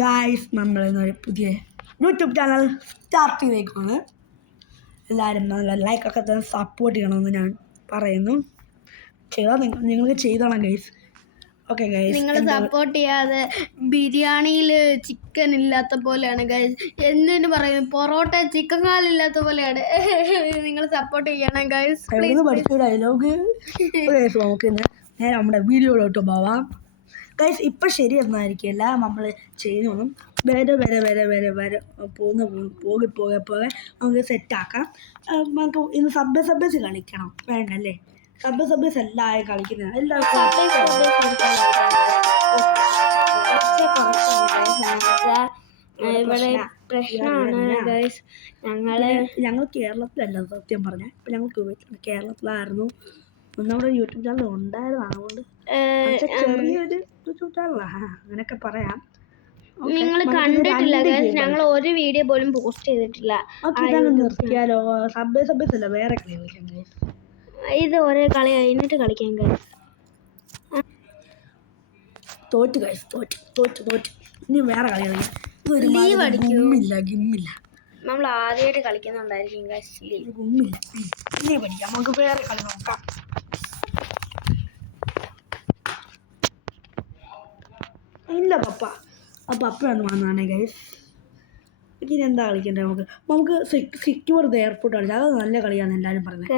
Guys നമ്മളിന്നൊരു പുതിയ YouTube channel start ചെയ്തേക്കാണ്. എല്ലാവരും നല്ല ലൈക്കൊക്കെ തന്നെ സപ്പോർട്ട് ചെയ്യണമെന്ന് ഞാൻ പറയുന്നു. ചെയ്താൽ നിങ്ങൾക്ക് ചെയ്തോളാം ഗൈസ്. ഓക്കെ ഗൈസ്, നിങ്ങൾ സപ്പോർട്ട് ചെയ്യാതെ ബിരിയാണിയിൽ ചിക്കൻ ഇല്ലാത്ത പോലെയാണ് ഗൈസ്. എന്തിനു പറയുന്നത്, പൊറോട്ട ചിക്കൻ കാലില്ലാത്ത പോലെയാണ്. നിങ്ങൾ സപ്പോർട്ട് ചെയ്യണം ഗൈസ്. പഠിച്ച ഡയലോഗ്. നമുക്ക് നേരെ നമ്മുടെ വീഡിയോയിലോട്ട് പോവാം ഗൈസ്. ഇപ്പം ശരിയെന്നായിരിക്കില്ല നമ്മൾ ചെയ്യുന്നതും വരെ പോകെ നമുക്ക് സെറ്റാക്കാം. നമുക്ക് ഇന്ന് സബ്ബേസ് കളിക്കണം വേണ്ടല്ലേ? സബ്ബേസ് എല്ലാവരും കളിക്കുന്നതാണ്. എല്ലാവർക്കും ഇവിടെ പ്രശ്നമാണ് ഗൈസ്. ഞങ്ങൾ കേരളത്തിലല്ല സത്യം പറഞ്ഞാൽ. ഇപ്പം ഞങ്ങൾ കേരളത്തിലായിരുന്നു. നമ്മുടെ യൂട്യൂബ് ചാനൽ ഉണ്ടായിരുന്നു. അതുകൊണ്ട് ചെറിയൊരു യൂട്യൂബ് ചാനലാണ്, അങ്ങനെയൊക്കെ പറയാം. നിങ്ങൾ കണ്ടിട്ടില്ല ഗൈസ്, ഞങ്ങൾ ഒരു വീഡിയോ പോലും പോസ്റ്റ് ചെയ്തിട്ടില്ല. നിർത്തിയാലോ? സബ്ബേസ് അല്ല, വേറെ കളി കളിക്കാം ഗൈസ്. ഇത് ഒരേ കളി കഴിഞ്ഞിട്ട് കളിക്കാം ഗൈസ്. തോറ്റ് ഗൈസ്, തോറ്റ്. ഇനി വേറെ കളി കളിക്കാം. ലീവ് ഗിമ്മില്ല. നമ്മൾ ആദ്യമായിട്ട് കളിക്കുന്നുണ്ടായിരിക്കും ഗൈസ്. ഗിമ്മില്ല, ലീവ് അടിക്കാം. നമുക്ക് വേറെ കളി നോക്കാം. ഇല്ല പപ്പയാണ് വന്നതാണ് ഗൈസ്. ഇനി എന്താ കളിക്കണ്ടേ? നമുക്ക് സെക്യൂർ ദ എയർപോർട്ട് കളിച്ചാൽ അത് നല്ല കളിയാണ് എല്ലാവരും പറഞ്ഞത്.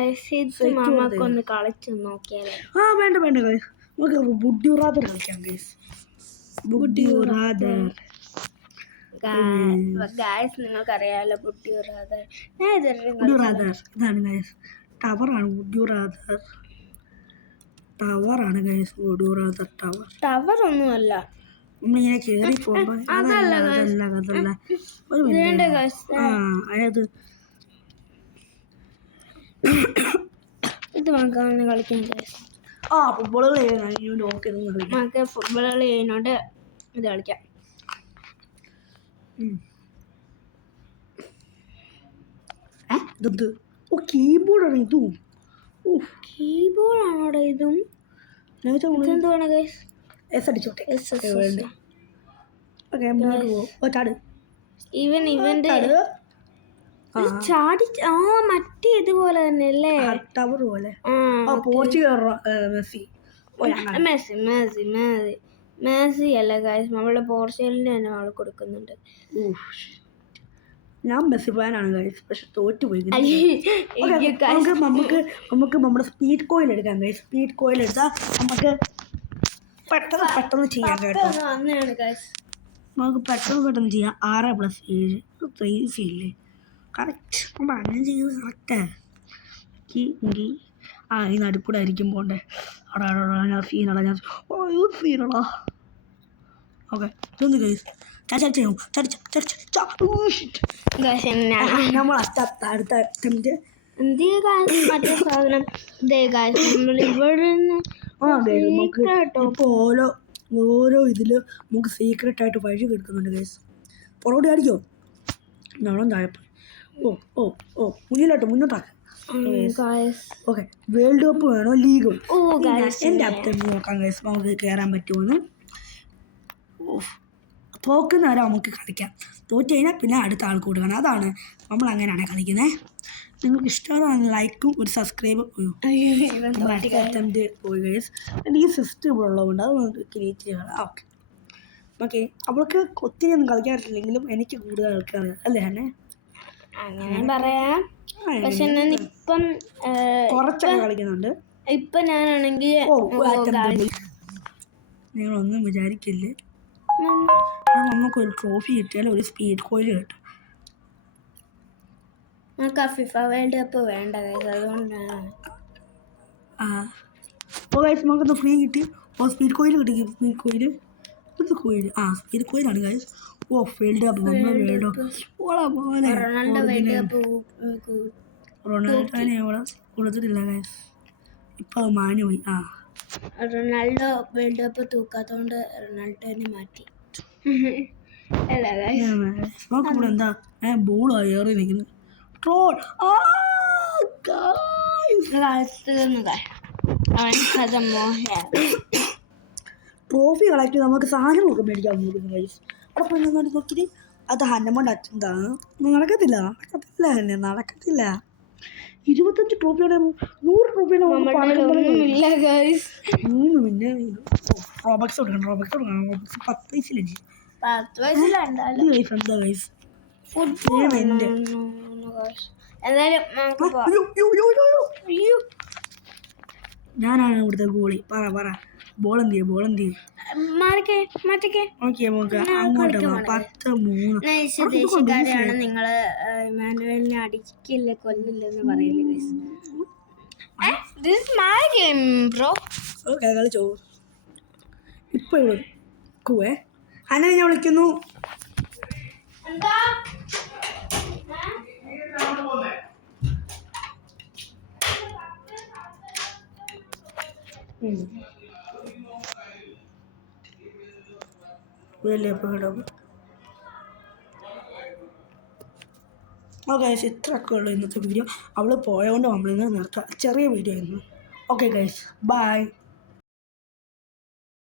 വേണ്ട ഗൈസ്, നമുക്ക് വുഡ് യു റാദർ കളിക്കാം ഗൈസ്. വുഡ് യു റാദർ നിങ്ങൾക്കറിയാലോ വുഡ് യു റാദർ. ഇതാണ് ഗൈസ്, ടവറാണ് വുഡ് യു റാദർ. ടവറാണ് guys would you rather. Tower ഒന്നുമല്ല, നമ്മളിങ്ങനെ കയറി പോകുമ്പോ അതല്ല. അതായത് ഇത് നമുക്ക് കളിക്കാം ഗൈസ്. ഫുട്ബോൾ കളിക്കാം. ഫുട്ബോൾ കളി ചെയ്യുന്നോണ്ട് ഇത് കളിക്കാം. കീബോർഡാണ് ഇതും. കീബോർഡാണോടെ ഇതും? എന്തുവാണ് ഗൈസ്? അടിച്ചോട്ടെ. മറ്റേ ഇതുപോലെ തന്നെ അല്ലേ? ടവർ പോലെ. പോർച്ചുഗൽ മെസ്സി അല്ല ഗൈസ്, നമ്മള് പോർച്ചുഗലിന് തന്നെ നമ്മൾ കൊടുക്കുന്നുണ്ട്. ഞാൻ മെസ്സി ഫാനാണ് ഗൈസ്, പക്ഷെ തോറ്റുപോയി. നമുക്ക് നമ്മുടെ സ്പീഡ് കോയിൽ എടുക്കാം ഗൈസ്. സ്പീഡ് കോയിൽ എടുത്താൽ നമുക്ക് പെട്ടെന്ന് ചെയ്യാം കേട്ടോ. നമുക്ക് പെട്ടെന്ന് ചെയ്യാം. 6+7 ഈസി ഇല്ലേ? കറക്റ്റ്. നമ്മൾ അങ്ങനെ ചെയ്ത് കറക്റ്റ്. ഈ നടുക്കൂടെ ആയിരിക്കും പോണ്ടേ. ഞാൻ സീനടാ. ഓക്കെ, ഇതൊന്ന് ഗൈസ്. നമ്മൾ അടുത്ത അറ്റംപ്റ്റ് സാധനം ഓരോ ഇതില് നമുക്ക് സീക്രട്ട് ആയിട്ട് വഴി കിടക്കുന്നുണ്ട് ഗൈസ്. പുറകോട്ട് അടിക്കോ? നാളം താഴെപ്പോയി. മുന്നോട്ടാക്കാം. ഓക്കെ, വേൾഡ് കപ്പ് വേണോ ലീഗ്? എൻ്റെ അറ്റംപ്റ്റ് നോക്കാം ഗൈസ്, നമുക്ക് കയറാൻ പറ്റുമെന്ന്. തോക്കുന്നവരെ നമുക്ക് കളിക്കാം. തോറ്റ് കഴിഞ്ഞാൽ പിന്നെ അടുത്ത ആൾക്ക് കൊടുക്കണം. അതാണ് നമ്മൾ അങ്ങനെയാണ് കളിക്കുന്നത്. നിങ്ങൾക്ക് ഇഷ്ടമാണ് ലൈക്കും ഒരു സബ്സ്ക്രൈബും. അറ്റംപ്റ്റ് പോയി ഗൈസ്. ഈ സിസ്റ്റം ഇവിടെ ഉള്ളതുകൊണ്ട് അത് നമുക്ക് ക്രിയേറ്റ് ചെയ്യണം. ഓക്കെ, അവൾക്ക് ഒത്തിരി ഒന്നും കളിക്കാൻ പറ്റില്ലെങ്കിലും എനിക്ക് കൂടുതൽ കളിക്കാൻ അല്ലേ തന്നെ അങ്ങനെ പറയാം. പക്ഷെ ഇപ്പം കുറച്ചൊക്കെ കളിക്കുന്നുണ്ട്. ഇപ്പം ഞാനാണെങ്കിൽ നിങ്ങളൊന്നും വിചാരിക്കില്ലേ, നമുക്കൊരു ട്രോഫി കിട്ടിയാൽ ഒരു സ്പീഡ് കോയിൽ കിട്ടും. നമുക്ക് ഫിഫ വേൾഡ് കപ്പ് വേണ്ട ഗൈസ്, അതുകൊണ്ടാണ്. നമുക്കൊന്ന് ഫ്രീ കിട്ടി. സ്പീഡ് കോയിൽ കിട്ടി. സ്പീഡ് കോയിലാണ് ഗൈസ്. വേൾഡ് കപ്പ് റൊണാൾഡോനെ ഇവിടെ കൊടുത്തിട്ടില്ല ഗൈസ്. ഇപ്പം അത് മാഞ്ഞുപോയി. റൊണാൾഡോ വേൾഡ് കപ്പ് തൂക്കാത്തോണ്ട് റൊണാൾഡോനെ മാറ്റി. ഇവിടെ എന്താ ബോൾ ഏറി നിൽക്കുന്നു. ട്രോൾ ട്രോഫി കളക്ട് ചെയ്ത് നമുക്ക് സാധനമൊക്കെ മേടിക്കാൻ നോക്കുന്നു ഗൈസ്. അവിടെ പോയി നിന്നോട്ട് നോക്കിയിട്ട് അത് ഹന്നമ്മോണ്ട് അച്ഛൻ്റെതാണ്. നടക്കത്തില്ല നടക്കത്തില്ല. 25 ട്രോഫിയുടെ 100 ട്രോഫിയുടെ ഒന്നുമില്ല ഗൈസ്. പിന്നെ റോബക്സ് കൊടുക്കണം. റോബക്സ് 10 വയസ്സിലെ 10 വയസ്സിലുണ്ടല്ലോ ഗൈസ്. എന്താ ഗൈസ് ഫുട്ബോൾ എന്തായാലും ഞാനാണ് ഇവിടുത്തെ ഗോളി. പറ ബോൾ എന്ത് ചെയ്യും? അങ്ങോട്ട് 10-3 ദേശക്കാരെയാണ് നിങ്ങള് ഇമാനുവലിനെ അടിക്കില്ല കൊല്ലില്ലെന്ന് പറയില്ല ബ്രോ. കളിച്ചോ ഇപ്പൊ കൂവേ അന്നെ ഞാൻ വിളിക്കുന്നു. ഗൈസ് ഇത്രയൊക്കെ ഉള്ളൂ ഇന്നത്തെ വീഡിയോ. അവൾ പോയതുകൊണ്ട് നമ്മളിന്ന് നിർത്താം. ചെറിയ വീഡിയോ ആയിരുന്നു. Okay guys bye.